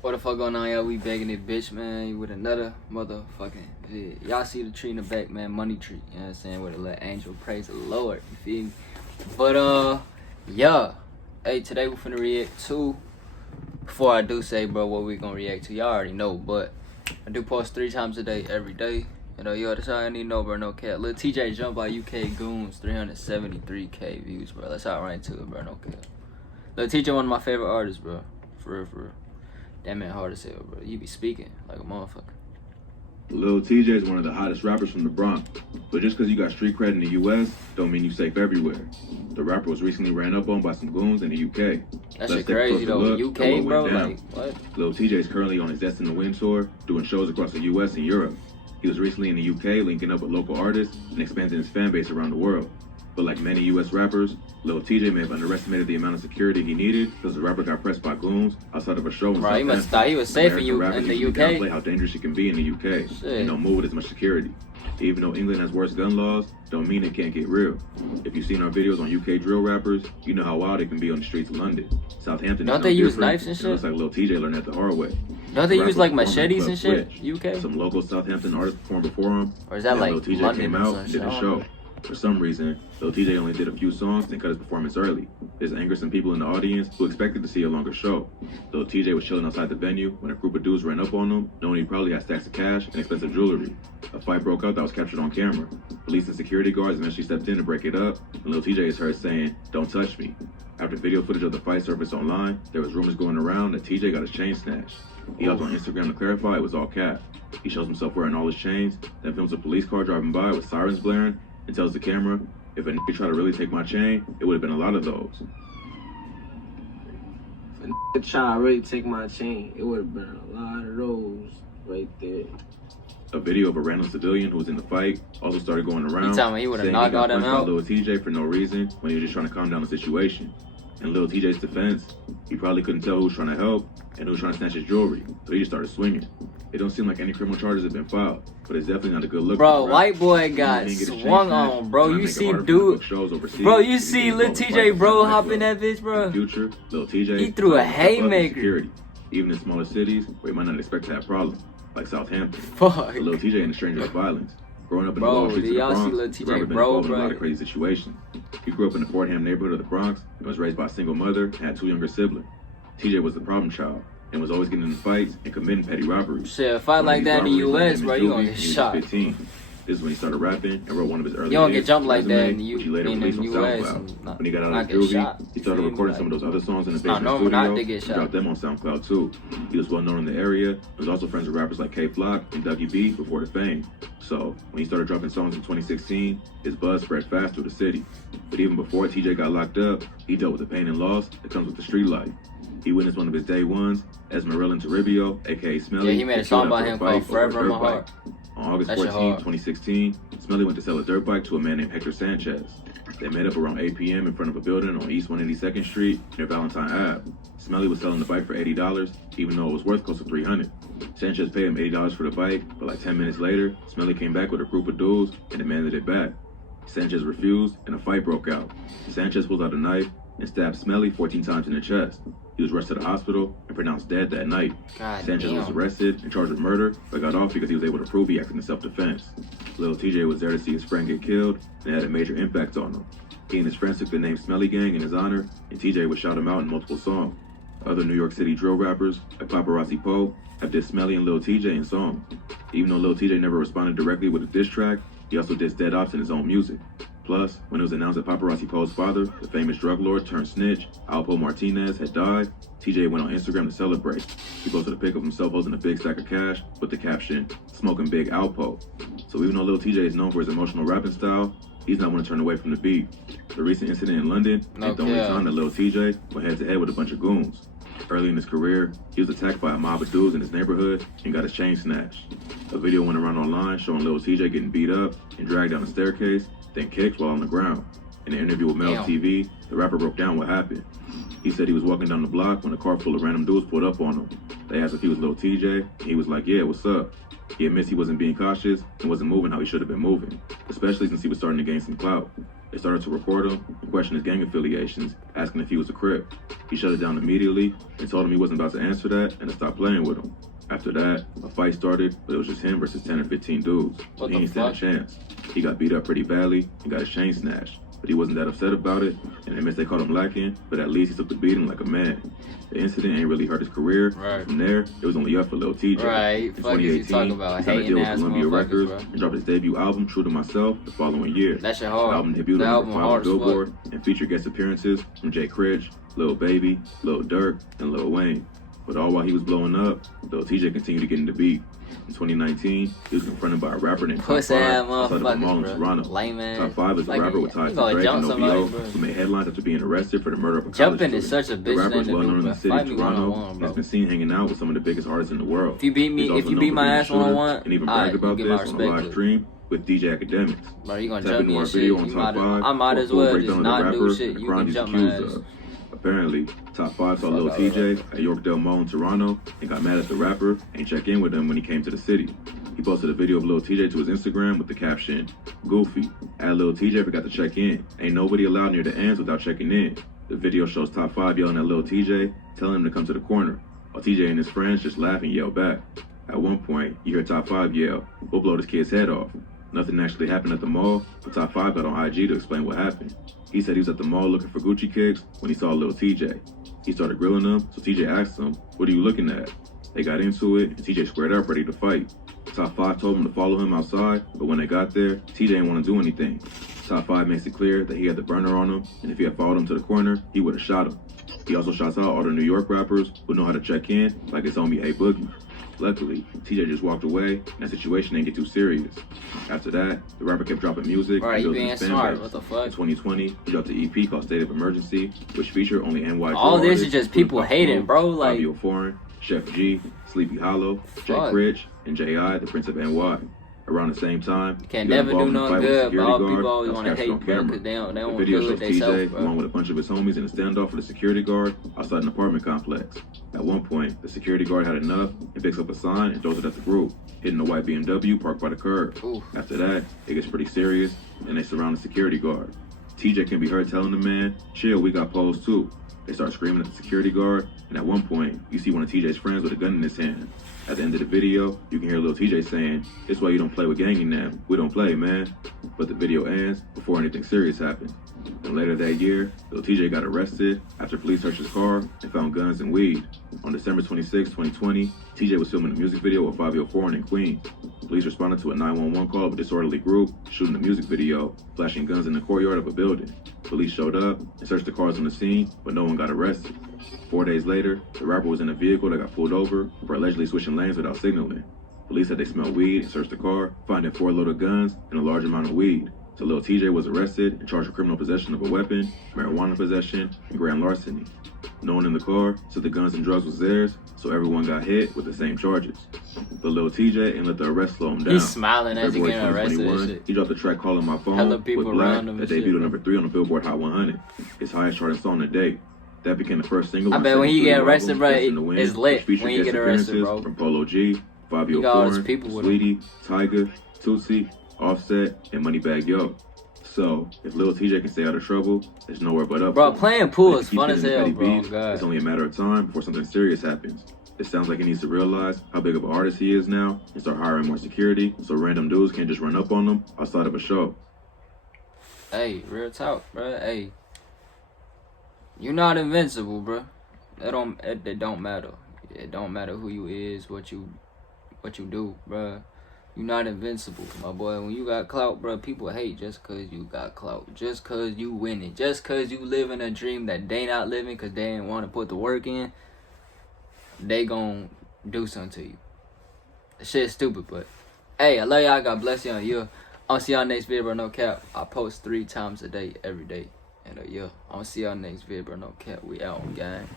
What the fuck going on, y'all? We back in this bitch, man, with another motherfucking vid. Y'all see the tree in the back, man, money tree, you know what I'm saying, with a little angel, praise the Lord, you feel me? But, yeah, hey, today we finna react to, before I do say, bro, what we gonna react to, y'all already know, but I do post 3 times a day, every day, you know, yo, that's all I need to know, bro, no cap. Lil Tjay jumped by UK Goons, 373K views, bro, that's how I ran to it, bro, no cap. Lil Tjay, one of my favorite artists, bro, for real, for real. That man hard as hell, bro. You be speaking like a motherfucker. Lil Tjay is one of the hottest rappers from the Bronx, but just because you got street cred in the US, don't mean you safe everywhere. The rapper was recently ran up on by some goons in the UK. That shit crazy though. UK, bro, like what? Lil Tjay is currently on his Destin to Win tour, doing shows across the US and Europe. He was recently in the UK, linking up with local artists and expanding his fan base around the world. But like many US rappers, Lil Tjay may have underestimated the amount of security he needed because the rapper got pressed by goons outside of a show in Bro, he must thought he was safe in the UK. Downplay how dangerous it can be in the UK. Shit. And don't move with as much security. Even though England has worse gun laws, don't mean it can't get real. If you've seen our videos on UK drill rappers, you know how wild it can be on the streets of London. Southampton. Don't they use knives and shit? It looks like Lil Tjay learned that the hard way. Don't they use like machetes and shit? UK. Some local Southampton artists performed before him. Or is that like Lil Tjay London came out and did a show. For some reason, Lil Tjay only did a few songs and cut his performance early. This angered some people in the audience who expected to see a longer show. Lil Tjay was chilling outside the venue when a group of dudes ran up on him, knowing he probably had stacks of cash and expensive jewelry. A fight broke out that was captured on camera. Police and security guards eventually stepped in to break it up, and Lil Tjay is heard saying, "Don't touch me." After video footage of the fight surfaced online, there was rumors going around that Tjay got his chain snatched. He hopped on Instagram to clarify it was all cap. He shows himself wearing all his chains, then films a police car driving by with sirens blaring, and tells the camera, "If a nigga tried to really take my chain, it would have been a lot of those." If a nigga try to really take my chain, it would have been a lot of those right there. A video of a random civilian who was in the fight also started going around, saying he would have knocked all them out? Lil Tjay for no reason when he was just trying to calm down the situation. In Lil Tjay's defense, he probably couldn't tell who was trying to help and who was trying to snatch his jewelry, so he just started swinging. It don't seem like any criminal charges have been filed, but it's definitely not a good look. Bro, white boy got swung on, bro. You see dude, bro, you see Lil Tjay, bro, hop in that bitch, bro. Future, Lil Tjay, he threw a haymaker. Even in smaller cities where you might not expect to have problems, like Southampton. Fuck. Lil Tjay ain't a stranger of violence. Growing up in the bro, Wall Street of the Bronx, Lil Tjay, bro, in a lot of crazy situations. He grew up in the Fordham neighborhood of the Bronx and was raised by a single mother and had 2 younger siblings. Tjay was the problem child and was always getting in fights and committing petty robberies. Shit, a fight like that in the US, bro, you gonna get shot. 15. This is when he started rapping and wrote one of his early You don't get jumped like that in the which he later released on SoundCloud. When he got out of his juvie, he started recording some of those other songs in the basement studio and dropped them on SoundCloud too. He was well known in the area. He was also friends with rappers like K-Flock and Dougie B before the fame. So when he started dropping songs in 2016, his buzz spread fast through the city. But even before Tjay got locked up, he dealt with the pain and loss that comes with the street life. He witnessed one of his day ones, Esmeralda and Toribio, aka Smelly. Yeah, he made a song about him called Forever in My Heart. On August 14, 2016, Smelly went to sell a dirt bike to a man named Hector Sanchez. They met up around 8 p.m. in front of a building on East 182nd Street near Valentine Ave. Smelly was selling the bike for $80, even though it was worth close to $300. Sanchez paid him $80 for the bike, but like 10 minutes later, Smelly came back with a group of dudes and demanded it back. Sanchez refused, and a fight broke out. Sanchez pulled out a knife and stabbed Smelly 14 times in the chest. He was rushed to the hospital and pronounced dead that night. Sanchez was arrested and charged with murder, but got off because he was able to prove he acted in self-defense. Lil Tjay was there to see his friend get killed, and it had a major impact on him. He and his friends took the name Smelly Gang in his honor, and Tjay would shout him out in multiple songs. Other New York City drill rappers, like Paparazzi Poe, have dissed Smelly and Lil Tjay in songs. Even though Lil Tjay never responded directly with a diss track, he also dissed Dead Ops in his own music. Plus, when it was announced that Paparazzi Poe's father, the famous drug lord turned snitch, Alpo Martinez, had died, Tjay went on Instagram to celebrate. He posted a pic of himself holding a big stack of cash with the caption, "Smoking Big Alpo." So even though Lil Tjay is known for his emotional rapping style, he's not going to turn away from the beef. The recent incident in London ain't the only time that Lil Tjay went head-to-head with a bunch of goons. Early in his career, he was attacked by a mob of dudes in his neighborhood and got his chain snatched. A video went around online showing Lil Tjay getting beat up and dragged down a staircase, then kicked while on the ground. In an interview with Mel TV, the rapper broke down what happened. He said he was walking down the block when a car full of random dudes pulled up on him. They asked if he was Lil Tjay, and he was like, "Yeah, what's up?" He admits he wasn't being cautious and wasn't moving how he should have been moving, especially since he was starting to gain some clout. They started to report him and question his gang affiliations, asking if he was a Crip. He shut it down immediately and told him he wasn't about to answer that and to stop playing with him. After that, a fight started, but it was just him versus 10 or 15 dudes, so he didn't stand a chance. He got beat up pretty badly and got his chain snatched, but he wasn't that upset about it, and admits they caught him lacking, but at least he took the beating like a man. The incident ain't really hurt his career. Right. From there, it was only up for Lil Tjay. Right. In 2018, he signed a deal with Columbia Records and dropped his debut album, True to Myself, the following year. That shit hard. The album debuted on number 5 on Billboard and featured guest appearances from Jay Critch, Lil Baby, Lil Durk, and Lil Wayne. But all while he was blowing up, Lil Tjay continued to get in the beat. In 2019, he was confronted by a rapper named Top 5 outside of a mall in Toronto. Top 5 is a rapper with ties to Drake and OVO who made headlines after being arrested for the murder of a college Jumping is student. such a bitch The rapper is thing well to known in do, the city of Toronto and has been seen hanging out with some of the biggest artists in the world. If you beat me, if you beat my ass one-on-one, and even brag about this on a live stream with DJ Academics. Bro, you gonna Tap jump into me our and video shit. on Top 5 I might as well just not do shit. You can jump my ass. Apparently, Top 5 saw Lil Tjay at Yorkdale Mall in Toronto and got mad at the rapper and checked in with him when he came to the city. He posted a video of Lil Tjay to his Instagram with the caption, "Goofy, at Lil Tjay forgot to check in. Ain't nobody allowed near the ends without checking in." The video shows Top 5 yelling at Lil Tjay, telling him to come to the corner, while Tjay and his friends just laugh and yell back. At one point, you hear Top 5 yell, "We'll blow this kid's head off." Nothing actually happened at the mall, but Top 5 got on IG to explain what happened. He said he was at the mall looking for Gucci kicks when he saw Lil Tjay. He started grilling him, so Tjay asked him, "What are you looking at?" They got into it, and Tjay squared up, ready to fight. Top 5 told him to follow him outside, but when they got there, Tjay didn't want to do anything. Top 5 makes it clear that he had the burner on him, and if he had followed him to the corner, he would have shot him. He also shouts out all the New York rappers who know how to check in, like his homie A Boogie. Luckily, Tjay just walked away, and that situation didn't get too serious. After that, the rapper kept dropping music. Alright, you building being his fan smart. base. What the fuck? In 2020, he dropped an EP called State of Emergency, which featured only NY. All this artists, is just people hating, bro. Like, Fabio Foreign, Chef G, Sleepy Hollow, Jay Critch, and J.I., the Prince of NY. Around the same time, you can never do nothing good, but all people always want to hate, bro, because they don't the do video it shows themselves, Tjay, bro. along with a bunch of his homies, in a standoff with a security guard outside an apartment complex. At one point, the security guard had enough and picks up a sign and throws it at the group, hitting a white BMW parked by the curb. Ooh. After that, it gets pretty serious, and they surround the security guard. Tjay can be heard telling the man, "Chill, we got poles too." They start screaming at the security guard, and at one point, you see one of Tjay's friends with a gun in his hand. At the end of the video, you can hear Lil Tjay saying, "It's why you don't play with ganging them. We don't play, man." But the video ends before anything serious happened. And later that year, Lil Tjay got arrested after police searched his car and found guns and weed. On December 26, 2020, Tjay was filming a music video with Fabio Foreign in Queens. Police responded to a 911 call of a disorderly group shooting a music video, flashing guns in the courtyard of a building. Police showed up and searched the cars on the scene, but no one got arrested. 4 days later, the rapper was in a vehicle that got pulled over for allegedly switching lanes without signaling. Police said they smelled weed and searched the car, finding 4 loaded guns and a large amount of weed. So Lil Tjay was arrested and charged with criminal possession of a weapon, marijuana possession, and grand larceny. No one in the car said the guns and drugs was theirs, so everyone got hit with the same charges. But Lil Tjay ain't let the arrest slow him down. He's smiling as he February getting arrested and 2021, shit. he dropped a track called My Phone Hella with people Black around him that and shit, debuted bro. at number 3 on the Billboard Hot 100, his highest charting song to date. That became the first single. I bet when you get arrested, bro, Wind, it's lit which featured when you guest get arrested, appearances bro. From Polo G, Fabio You got all these Foreign, people with Sweetie, Tyga, Tootsie, Offset, and Moneybagg Yo. So, if Lil Tjay can stay out of trouble, there's nowhere but up. Bro, for him. playing pool But if is he fun keeps as hitting hell, petty bro. beats, God. it's only a matter of time before something serious happens. It sounds like he needs to realize how big of an artist he is now and start hiring more security so random dudes can't just run up on him outside of a show. Hey, real talk, bro. Hey, you're not invincible, bro. It don't matter. It don't matter who you is, what you do, bro. You're not invincible, my boy. When you got clout, bro, people hate just cause you got clout, just cause you winning, just cause you living a dream that they not living cause they didn't want to put the work in. They gon' do something to you. That shit's stupid, but hey, I love y'all. God bless y'all. Yeah, I'll see y'all next video, bro. No cap. I post 3 times a day, every day. And yeah, I'll see y'all next video, bro. No cap. We out, gang.